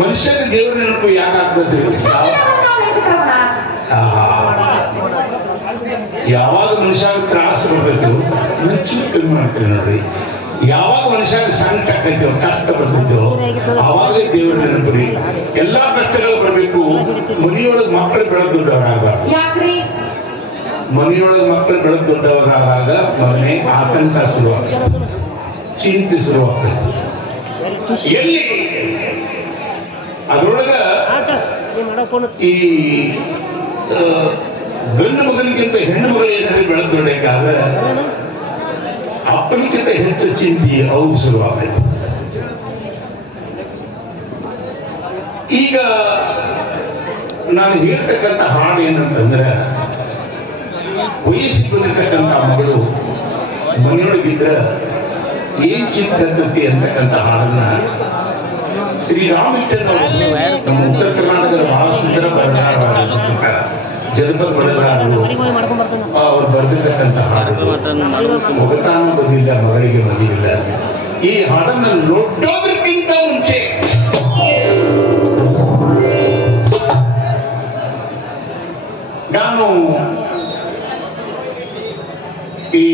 ಮನುಷ್ಯನ ದೇವರ ನೆನಪು ಯಾಕಾಗ್ತದೆ? ಯಾವಾಗ ಮನುಷ್ಯ ತ್ರಾಸ ಬರ್ತೈತೋ ಮೆಚ್ಚು ಕಮ್ಮಿ ಮಾಡ್ತೀವಿ ನೋಡ್ರಿ. ಯಾವಾಗ ಮನುಷ್ಯ ಸಂಕಟ ಆಕೈತೋ ಕಷ್ಟ ಬರ್ತೈತೋ ಅವಾಗಲೇ ದೇವರ ನೆನಪು ರೀ. ಎಲ್ಲಾ ಕಷ್ಟಗಳು ಬರಬೇಕು. ಮನೆಯೊಳಗೆ ಮಕ್ಕಳು ಬೆಳೆದು ದೊಡ್ಡವರಾಗಬಾರ್ದು. ಮನೆಯೊಳಗೆ ಮಕ್ಕಳು ಬೆಳೆದು ದೊಡ್ಡವರಾದಾಗ ಮಗನೇ ಆತಂಕ ಶುರುವಾಗ್ತದೆ, ಚಿಂತೆ ಶುರುವಾಗ್ತೈತಿ. ಎಲ್ಲಿ ಅದ್ರೊಳಗ ಈ ಗಂಡು ಮಗನಿಗಿಂತ ಹೆಣ್ಣು ಮಗಳು ಏನಾದ್ರೆ ಬೆಳೆದು ದೊಡ್ಡಕ್ಕಾದ್ರೆ ಅಪ್ಪನಿಗಿಂತ ಹೆಚ್ಚು ಚಿಂತೆ ಅವು ಶುರುವಾಗೈತಿ. ಈಗ ನಾನು ಹೇಳ್ತಕ್ಕಂಥ ಹಾಡು ಏನಂತಂದ್ರೆ, ವಯಸ್ಸಿಗೆ ಬಂದಿರ್ತಕ್ಕಂಥ ಮಗಳು ಮನೆಯೊಳಗಿದ್ರ ಏನ್ ಚಿಂತೆ ಅಂತಕ್ಕಂಥ ಹಾಡನ್ನ ಶ್ರೀರಾಮಕೃಷ್ಣ ನಮ್ಮ ಉತ್ತರ ಕರ್ನಾಟಕದ ಬಹಳ ಸುಂದರ ಬರಹಗಾರರಾಗಿರ್ತಕ್ಕಂಥ ಜನಪದ ಬರಹಗಾರರು ಅವ್ರು ಬರೆದಿರ್ತಕ್ಕಂಥ ಹಾಡು ಒಗತಾನ ಬಂದಿಲ್ಲ ಮಗಳಿಗೆ ಬಂದಿಲ್ಲ. ಈ ಹಾಡನ್ನು ನೋಡೋದಕ್ಕಿಂತ ಮುಂಚೆ ನಾನು ಈ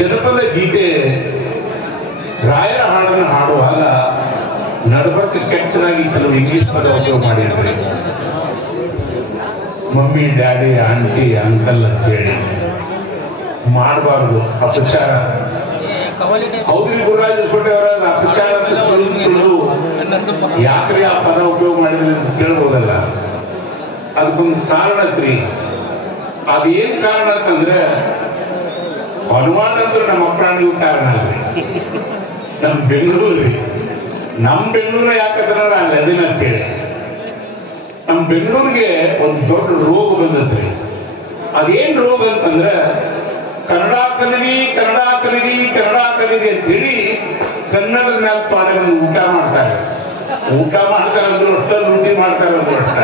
ಜನಪದ ಗೀತೆ ರಾಯರ ಹಾಡನ್ನು ಹಾಡುವಾಗ ನಡಬರ್ಕ ಕೆಟ್ಟದಾಗಿ ಕೆಲವು ಇಂಗ್ಲಿಷ್ ಪದ ಉಪಯೋಗ ಮಾಡಿರ್ರಿ. ಮಮ್ಮಿ, ಡ್ಯಾಡಿ, ಆಂಟಿ, ಅಂಕಲ್ ಅಂತ ಹೇಳಿ ಮಾಡಬಾರ್ದು. ಅಪಚಾರ. ಹೌದ್ರಿ ಗುರುರಾಜ್ ಹೊಸಕೋಟೆ ಅವರ ಅಪಚಾರ ಅಂತ ತಿಳಿದು ಯಾಕ್ರಿ ಆ ಪದ ಉಪಯೋಗ ಮಾಡಿದ್ರಿ ಅಂತ ಕೇಳ್ಬೋದಲ್ಲ. ಅದಕ್ಕೊಂದು ಕಾರಣ ಐತ್ರಿ. ಅದೇನ್ ಕಾರಣ ಅಂತಂದ್ರೆ ಅನುಮಾನ ಅಂದ್ರೆ ನಮ್ಮ ಅಪ್ರಾಣಿಗೂ ಕಾರಣ ಅಲ್ರಿ. ನಮ್ ಬೆಂಗಳೂರು ಯಾಕಂದ್ರೆ ಅಲ್ಲದೇನ ಅಂತೇಳಿ ನಮ್ ಬೆಂಗಳೂರಿಗೆ ಒಂದು ದೊಡ್ಡ ರೋಗ ಬಂದತ್ರಿ. ಅದೇನ್ ರೋಗ ಅಂತಂದ್ರೆ ಕನ್ನಡ ಕಲಿರಿ ಅಂತೇಳಿ ಕನ್ನಡದ ಮೇಲೆ ಪಾಡಗಳನ್ನು ಊಟ ಮಾಡ್ತಾರೆ ಅಂದ್ರು ಅಷ್ಟ, ಲೂಟಿ ಮಾಡ್ತಾರೆ ಅಂದ್ರು ಅಷ್ಟ.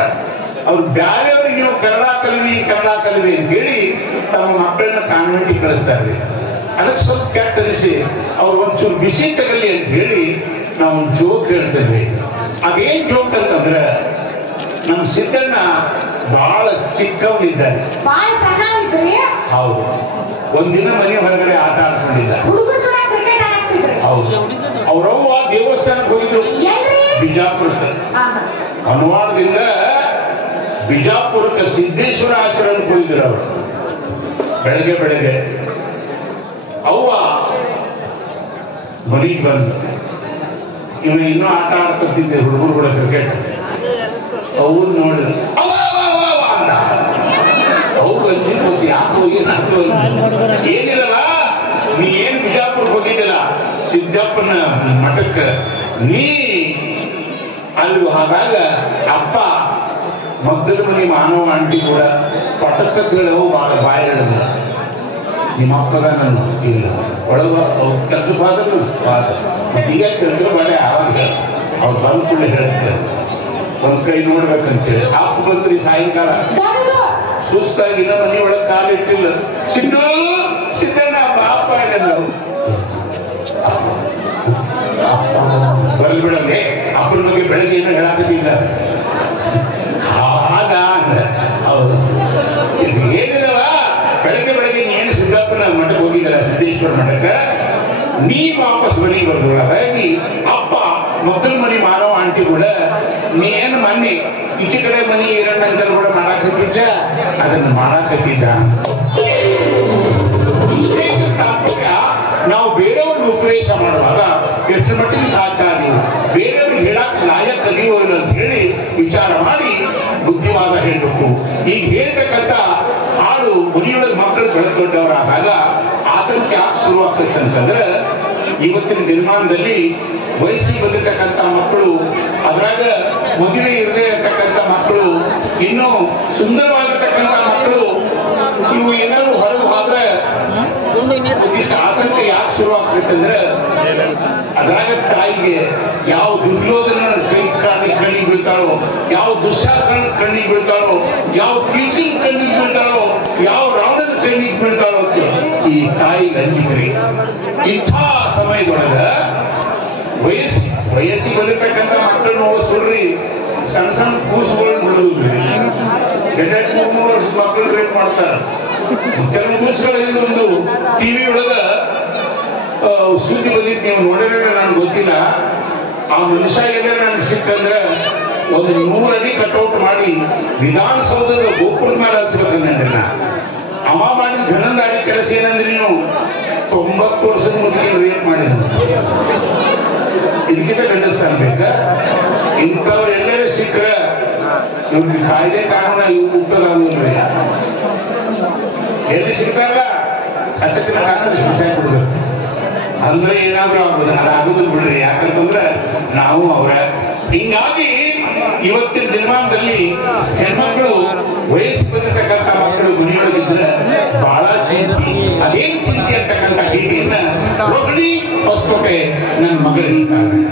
ಅವ್ರು ಬ್ಯಾರೆಯವ್ರಿಗೆ ನೀವು ಕನ್ನಡ ಕಲಿರಿ ಅಂತೇಳಿ ತಮ್ಮ ಮಕ್ಕಳನ್ನ ಕಾನ್ವೆಂಟಿಗೆ ಕಳಿಸ್ತಾರೆ. ಅದಕ್ಕೆ ಸ್ವಲ್ಪ ಕೆಟ್ಟ ಅನಿಸಿ ಅವ್ರು ಒಂಚೂರು ಬಿಸಿ ತಗಲಿ ಅಂತ ಹೇಳಿ ನಾವು ಒಂದು ಜೋಕ್ ಹೇಳ್ತೇವೆ. ಅದೇನ್ ಜೋಕ್ ಅಂತಂದ್ರೆ, ನಮ್ ಸಿದ್ದಣ್ಣ ಬಹಳ ಚಿಕ್ಕವನಿದ್ದಾರೆ. ಹೌದು. ಒಂದಿನ ಮನೆ ಹೊರಗಡೆ ಆಟ ಆಡ್ಕೊಂಡಿದ್ದ. ಹೌದು. ಅವ್ರವ್ವ ದೇವಸ್ಥಾನಕ್ಕೆ ಹೋಗಿದ್ರು ಬಿಜಾಪುರಕ್ಕೆ. ಹನುವಾಡದಿಂದ ಬಿಜಾಪುರಕ್ಕೆ ಸಿದ್ದೇಶ್ವರ ಆಶ್ರಮಕ್ಕೆ ಹೋಗಿದ್ರು ಅವರು. ಬೆಳಗ್ಗೆ ಅವ್ವ ಮನೆಗೆ ಬಂದು ಇವ ಇನ್ನೂ ಆಟ ಆಡ್ಕೊತಿದ್ದೆ ಹುಡುಗರು ಕೂಡ ಕ್ರಿಕೆಟ್. ಅವ್ರು ನೋಡಿದ್ರು ಅವ್ರು ಅಂಜಿತ್ತು, ಯಾಕೆ ಏನಾಯ್ತು ಏನಿಲ್ಲವ, ನೀ ಏನ್ ಬಿಜಾಪುರಕ್ಕೆ ಹೋಗಿದ್ದಿಲ್ಲ ಸಿದ್ದಪ್ಪನ ಮಠಕ್ಕೆ, ನೀ ಅಲ್ಲಿ ಆದಾಗ ಅಪ್ಪ ಮಗ್ಗದ ಮನೆ ಮಾನವ ಆಂಟಿ ಕೂಡ ಪಟಕ್ಕಗಳು ಬಾಯಿ ಹಿಡಿದ ನಿಮ್ಮ ಅಪ್ಪಗ ನಾನು ಇಲ್ಲ ಒಳಗ ಕೆಲಸ ಬಾದ್ರು ಈಗ ಕೇಳಿದ್ರು ಬಳೆ ಆವಾಗ ಅವ್ರು ಬಂದು ಕೂಡ ಹೇಳ್ತಾರೆ ಒಂದ್ ಕೈ ನೋಡ್ಬೇಕಂತೇಳಿ. ಅಪ್ಪ ಬಂದ್ರಿ ಸಾಯಂಕಾಲ ಸುಸ್ತಾಗಿ ಇನ್ನ ಮನೆ ಒಳಗೆ ಕಾಲಿಟ್ಟಿಲ್ಲ. ಸಿದ್ದಣ್ಣ ಬಾಪ ಬರ್ಲಿ ಬಿಡಂಗೆ ಅಪ್ಪನ ಬಗ್ಗೆ ಬೆಳಗ್ಗೆ ಏನೋ ಹೇಳಾಕತ್ತಿಲ್ಲ. ಹೌದು, ಏನಿಲ್ಲವ, ಬೆಳಗ್ಗೆ ನೀನು ಸಿದ್ದಪ್ಪನ ಮಠಕ್ಕೆ ಹೋಗಿದ್ದಲ್ಲ, ಸಿದ್ದೇಶ್ವರ ಮಠಕ್ಕೆ, ನೀ ವಾಪಸ್ ಮನೆಗೆ ಬರ್ದೋಳ. ಹಾಗಾಗಿ ಅಪ್ಪ ಮಕ್ಕಳ ಮನೆ ಮಾನವ ಆಂಟಿ ಕೂಡ ನೀ ಏನು ಮೊನ್ನೆ ಈಚೆ ಕಡೆ ಮನೆ ಈರಣ್ಣಂಕಲ್ ಕೂಡ ಮಾಡಾಕತ್ತಿದ್ದ, ಅದನ್ನು ಮಾಡಾಕತ್ತಿದ್ದ. ಇಷ್ಟೇ ತಾತ್ವಿಕ. ನಾವು ಬೇರೆಯವ್ರಿಗೆ ಉಪದೇಶ ಮಾಡುವಾಗ ಎಷ್ಟು ಮಟ್ಟಿಗೆ ಸಾಚಾದೀವಿ, ಬೇರೆಯವ್ರಿಗೆ ಹೇಳಕ್ ಲಾಯಕ್ ಕಲಿಯೋ ಇಲ್ಲ ಅಂತ ಹೇಳಿ ವಿಚಾರ ಮಾಡಿ ಬುದ್ಧಿವಾದ ಹೇಳ್ಬೇಕು. ಈಗ ಹೇಳ್ತಕ್ಕಂಥ ಹಾಡು ಮನೆಯೊಳಗೆ ಮಕ್ಕಳು ಬೆಳೆದೊಡ್ಡವರಾದಾಗ ಆತಂಕ ಯಾಕೆ ಶುರುವಾಗ್ತೈತೆ ಅಂತಂದ್ರೆ, ಇವತ್ತಿನ ದಿನಮಾನದಲ್ಲಿ ವಯಸ್ಸಿಗೆ ಬಂದಿರತಕ್ಕಂಥ ಮಕ್ಕಳು, ಅದ್ರಾಗ ಮದುವೆ ಇರದೇ ಇರತಕ್ಕಂಥ ಮಕ್ಕಳು, ಇನ್ನೂ ಸುಂದರವಾಗಿರ್ತಕ್ಕಂಥ ಮಕ್ಕಳು, ಇವು ಏನಾದ್ರು ಹೊರಗೆ ಹೋದ್ರೆ ಇಷ್ಟು ಆತಂಕ ಯಾಕೆ ಶುರುವಾಗ್ತೈತೆ ಅಂದ್ರೆ, ಅದ್ರಾಗ ತಾಯಿಗೆ ಯಾವ ದುರ್ಯೋಧನ ಕಣ್ಣಿಗೆ ಬೀಳ್ತಾಳೋ, ಯಾವ ದುಶ್ಯಾಸನ ಕಣ್ಣಿಗೆ ಬೀಳ್ತಾಳೋ, ಯಾವ ಕೀಚಿನ ಕಣ್ಣಿಗೆ ಬೀಳ್ತಾಳೋ, ಯಾವ ರಾವಣನ ಕಣ್ಣಿಗೆ ಬೀಳ್ತಾಳೋ ಅಂತ ಈ ತಾಯಿಗೆ ಅಂಜಿದ್ರಿ. ಇಂಥ ಸಮಯದೊಳಗ ವಯಸ್ಸಿಗೆ ಬಂದಿರ್ತಕ್ಕಂಥ ಮಕ್ಕಳನ್ನು ಓದಿಸ್ರಿ, ಸಣ್ಣ ಸಣ್ಣ ಕೂಸುಗಳು ಬಿಡುವುದ್ರಿ. 2-3 ವರ್ಷದ ಮಕ್ಕಳು ರೇಟ್ ಮಾಡ್ತಾರೆ. ಕೆಲವು ಕೂಸುಗಳಿಂದ ಒಂದು ಟಿವಿ ಒಳಗ ಸುದ್ದಿ ಬಂದಿತ್ತು, ನೀವು ನೋಡಿದ್ರೆ ನನ್ಗೆ ಗೊತ್ತಿಲ್ಲ. ಆ ಮನುಷ್ಯ ಏನಾರ ನನಗೆ ಸಿಕ್ಕಂದ್ರೆ ಒಂದು 100 ಅಡಿ ಕಟ್ಔಟ್ ಮಾಡಿ ವಿಧಾನಸೌಧದ ಗೋಪುರದ ಮೇಲೆ ಹಚ್ಬೇಕಂದ್ರೆ ನಾ ಅವ ಮಾಡಿದ ಘನದಾರಿ ಕೆಲಸ ಏನಂದ್ರೆ ನೀವು 90 ವರ್ಷದ ಮುಗಿಗೆ ರೇಟ್ ಮಾಡಿದ್ರು. ಇದಕ್ಕಿಂತ ಗಂಡಸ್ತಾನ ಬೇಕ. ಇಂಥವ್ರು ಎಲ್ಲರೂ ಸಿಕ್ಕರ ನಮ್ಗೆ ಕಾಯ್ದೆ ಕಾನೂನ ಇವು ಹುಟ್ಟದಾದ್ರೆ ಎಲ್ಲಿ ಸಿಗ್ತಾರಲ್ಲ ಹಚ್ಚಕ್ಕಿನ ಕಾನೂನು ಬಿಡ್ಬೇಕು. ಅಂದ್ರೆ ಏನಾದ್ರೂ ಆಗ್ಬೋದು, ಅದಾಗುದಿಲ್ಲ ಬಿಡ್ರಿ. ಯಾಕಂತಂದ್ರೆ ನಾವು ಅವರ ಹಿಂಗಾಗಿ ಇವತ್ತಿನ ದಿನಮಾನದಲ್ಲಿ ಹೆಣ್ಮಕ್ಳು ವಯಸ್ಸು ಬಂದಿರತಕ್ಕಂಥ ಮಕ್ಕಳು ಮನೆಯೊಳಗಿದ್ರೆ ಬಹಳ ಚಿಂತೆ. ಅದೇನು ಚಿಂತೆ ಅಂತಕ್ಕಂಥ ಗೀತೆಯನ್ನ ರೋಹಿಣಿ ಹೊಸಕೋಟೆ ನನ್ನ ಮಗಳು ಹೇಳ್ತಾರೆ.